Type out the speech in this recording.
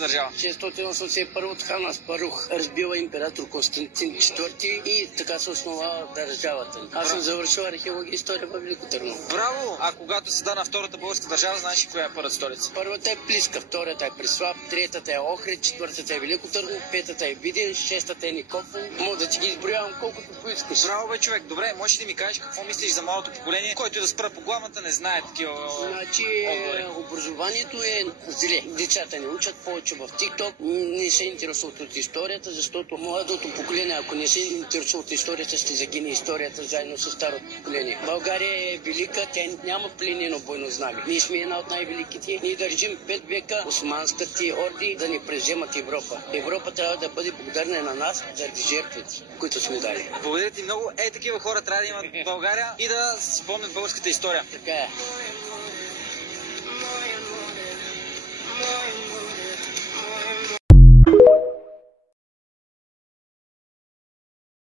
държава? 681 хан Аспарух разбива император Константин IV и така се основава държавата. Аз съм завършил археология и история във Велико Търново. Браво! А когато се даде на втората българска държава, знаеш ли коя е първата столица? Първата е Плиска, втората е Преслав, третата е Охрид, четвъртата е Велико Търново, петата е Видин, шестата е Никопол. Мога да ти ги изброявам колкото поискаш. Браво, бе, човек. Добре, можеш ли да ми кажеш какво мислиш за младото поколение, който да спра по главната не знае такива Значи, отговори? образованието е зле. Децата не учат повече в TikTok, не се интересуват от историята, защото младото поколение, ако не се интересува от историята, ще загине историята заедно с старото поколение. България е велика, тя няма пленено бойно знаме. Ние сме една от най-великите. Ние държим 5 века османските орди да ни преземат Европа. Европа трябва да бъде благодарна на нас заради жертвите, които сме дали. Благодаря ти много. Такива хора трябва да имат в България и да си помнят българската история. Така е.